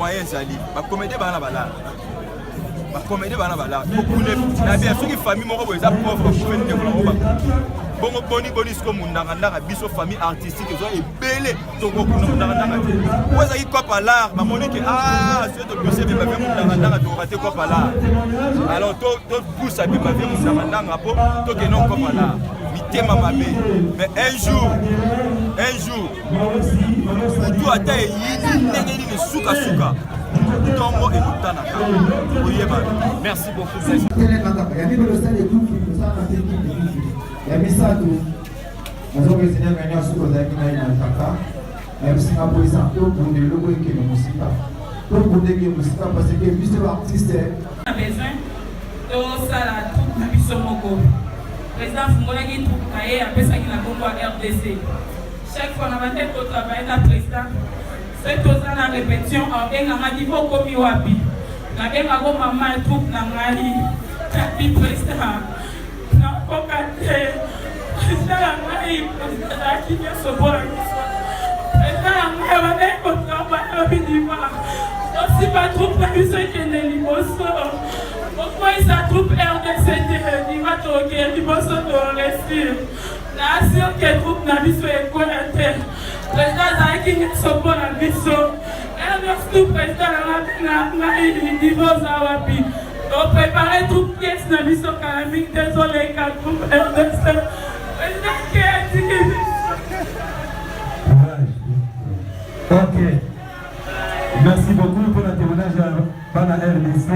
moyen zali ba comédie bana bala ba comédie bana bala beaucoup de na bien ceux qui famille moko boza pauvre pour faire développer ba bongo boni sko mundanga ndanga biso famille artistique zo ebele to ko mundanga ndanga oza ki kopa l'art ba moni que c'est de bosser be ba mundanga ndanga to rater kopa l'art alors to pousse be ba mundanga ndanga po to que non kopa l'art mitema mabe mais un jour tout ata yini ndenge ni suka tombo et lutanaka oyeba. Merci beaucoup. Chaque fois, on a fait au travail d'un président. C'est tout ça la répétition. On a dit faut comme Yoabi. On a dit que maman est tout dans la vie. Tapi président. Non, pas qu'aller. Président la vie. Président qui vient se voir. Président la vie. On a dit travail au minimum. Aussi pas trop la vie qui est né limoso. Pourquoi il s'attroupe RDC? Il va toquer limoso de réussir. La nation qui est troupe na biso ekwete. Président Zaki ne sont pas na biso. Merci président na niveau zawapi. On prépare toute pièce na biso calamite désolé quand groupe RDC. Président qui est dit. Ok. Merci beaucoup pour le témoignage par la RDC.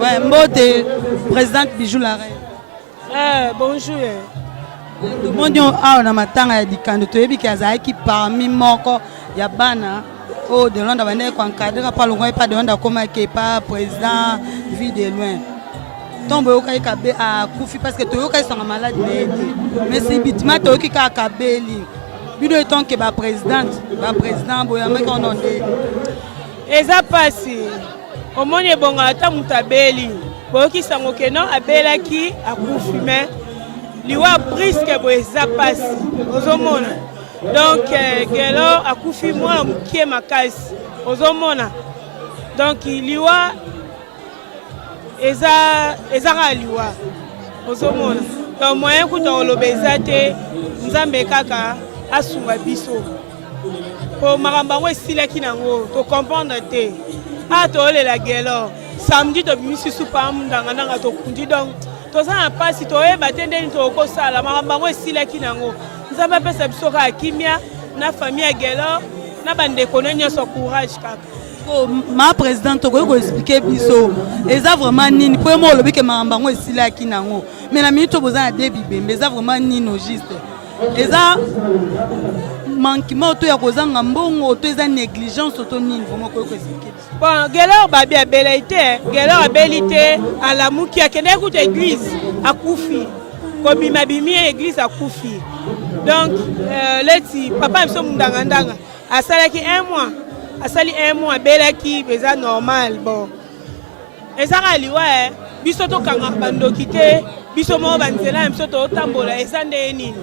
Ouais, Mbote, présidente Bijou la reine. Bonjour. Tout le monde a un matin à dire quand tu es qui a qui parmi moko ya bana oh de loin d'abandonner quand cadre pas loin pas de loin d'akoma qui pas président vie de loin. Tombe au cas kabé à Koufi parce que tu au cas sont malade mais c'est bitima tu qui ka kabeli. Bido étant que ba président boyama qu'on on dit. Et ça passe. Au moins il bon ata mutabeli. Boki sango que non abelaki akufime. Liwa brisque boeza passe. Ozomona. Donc gelo akufi moi mukie makasi. Ozomona. Donc liwa eza liwa. Ozomona. Donc moyen kuta olobeza te nzambe kaka asunga biso. Pour makambango esilaki nango to comprendre te. Ah to la gelo samedi to bimisi supa mundanga nanga to kundi donc to ça pas si to e batende ni to ko sala makambango esilaki nango nzamba pesa biso ka kimia na famille gelo na bande konenya so courage kaka. Oh ma présidente to ko expliquer biso eza vraiment nini pour moi lobi que makambango esilaki nango mais na minute to boza na débibé mais eza vraiment nini au juste eza manquement to ya kozanga mbongo to eza négligence to nini vraiment ko expliquer. Bon, Gelor babi a belité, Gelor a belité à la mouki a kende écoute église à Koufi. Comme il m'a bimi église à Koufi. Donc leti papa me somme ndanga a salaki un mois belaki beza normal bon. Eza liwa biso to kanga bando kité biso mo banzela biso to tambola eza ndeni.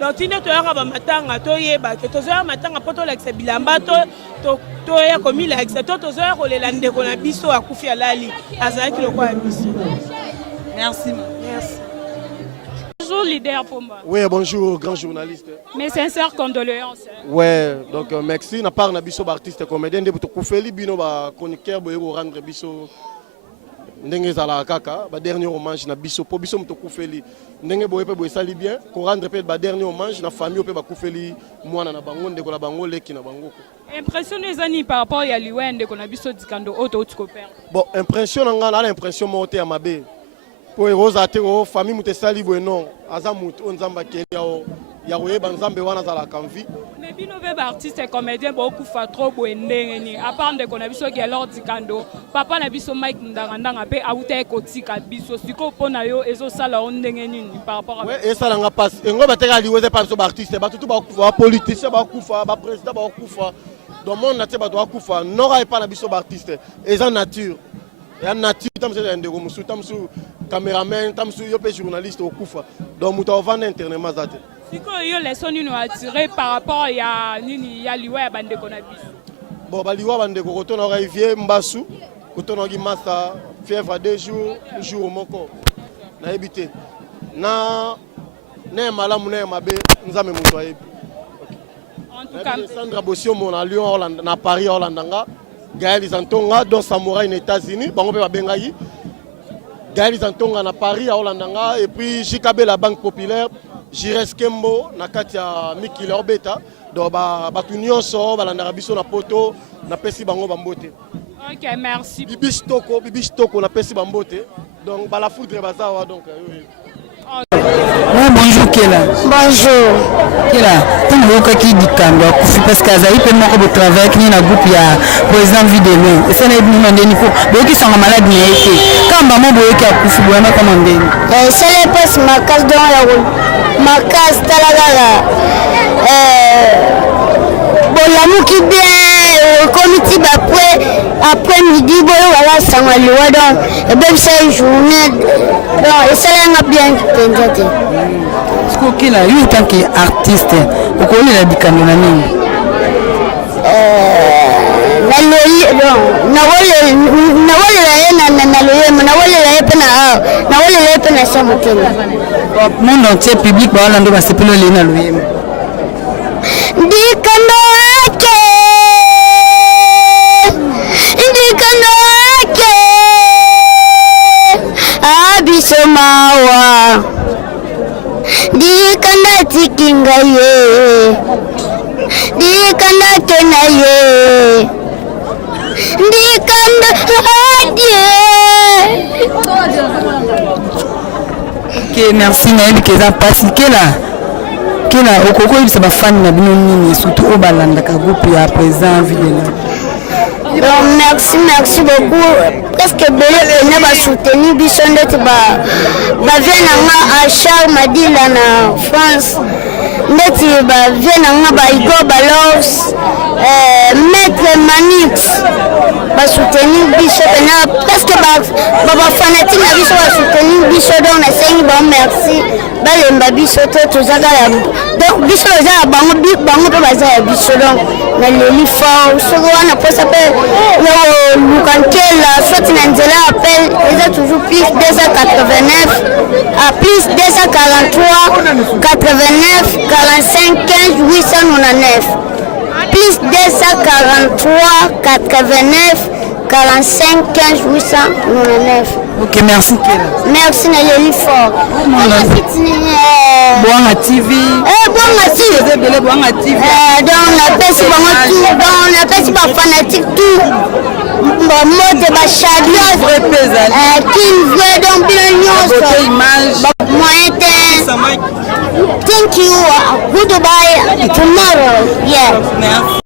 Donc tine to yaka ba matanga to yeba ke to zo matanga poto la bilamba to ya komi la to zo ya kolela ndeko na biso akufi alali azaki lokwa biso. Merci. Merci. Bonjour leader Pomba. Oui, bonjour grand journaliste. Mes sincères condoléances. Ouais, donc merci. Na part na biso artiste comédien de buto kufeli bino ba chroniqueur boyego rendre biso ndenge zala kaka ba dernier hommage na biso po biso muto kufeli ndenge boye pe boye sali bien ko rendre pe ba dernier hommage na famille pe ba kufeli mwana na bango ndeko la bango leki na bango. Impression ezani par rapport ya liwende ko na biso dikando auto utikoper. Bon, impression nga na l'impression monter à mabe. Po eroza te o famille muto sali boye non azamut onzamba kenya o ya koyeba nzambe wana zala kanvi. Mais bino be ba artiste et comédien beaucoup fa trop boye ndenge ni à part de ko na biso ya Lord Dikando papa na biso Mike ndanga pe auta ekotika biso siko pona yo ezo sala ndenge nini par rapport à ouais et ça nga passe ngo bateka liweze pa biso ba artiste ba tout ba kufa politicien ba kufa ba président ba kufa dans monde na te ba doit kufa nora et pas na biso ba artiste et en nature et en nature tam se ndeko musu tam su cameraman tam su yo pe journaliste au kufa donc muta vendre internement zate. Siko yo leçon nini attiré par rapport ya nini ya liwa ya bande ko na biso. Bon ba liwa bande ko retourner au rivière Mbasu retourner gi massa fièvre 2 jours jour moko na habité na malamu na mabe nzame muto ayebi. En tout cas Sandra Bossio mon à Lyon Hollande na Paris Hollandanga Gaël Zantonga dans Samouraï aux États-Unis bango pe ba bengai Gaël Zantonga na Paris à Hollandanga et puis JKB la Banque Populaire Jires Kembo na katia Miki Lorbeta do ba batu nyonso balandaka biso na poto na pesi bango bambote. OK, merci. Bibi Stoko na pesi bambote donc bala foudre bazawa donc Ouais, bonjour Kela. Bonjour. Kela, tu me vois qui dit Kando, parce que Azaï peut me travailler avec un groupe ya président vidéo. Et ça n'est pas demandé Nico. Beaucoup qui sont malades n'y été. Quand maman boye qui a cousu boye m'a commandé. C'est les passes ma casse dans la roue. Ma casse talagala. Bon la mou qui bien comité après midi bon voilà ça m'a loué donc et même c'est journée donc et ça l'a bien pensé. Kela, you tant qu'artiste, vous connaissez la Dikando na nini? Monde entier public ba lando ba sepelo le na loyema. Dikando abisomawa dikanda tikinga ye dikanda kena ye dikanda adie. Ok, merci Naël Keza Passi. Kela okoko ibisa ba fan na bino nini surtout au balanda ka groupe ya présent vidéo. Donc merci beaucoup parce que belé na ba soutenir biso ndeti ba vient nga à Charles Madila na France ndeti ba vient nga ba Igor Balos Maître Manix ba soutenir biso na parce que ba fanatique na biso ba soutenir biso donc na sengi ba merci ba lemba biso to zaka donc biso za bango pe baza biso donc na leli fort so wana posa pe yo lukankela soit na nzela appel ils ont toujours plus 289 à plus 243 89 45 15 899 plus 243 89 45 15 899. Ok, merci Kela. Merci Nelly Fort. Boanga TV. Boanga TV. Boanga TV. Donc on appelle ça tout, donc on appelle ça fanatique tout. Mode ba chadia qui veut donc bien image moyen. Thank you. Goodbye tomorrow. Yeah. Merci.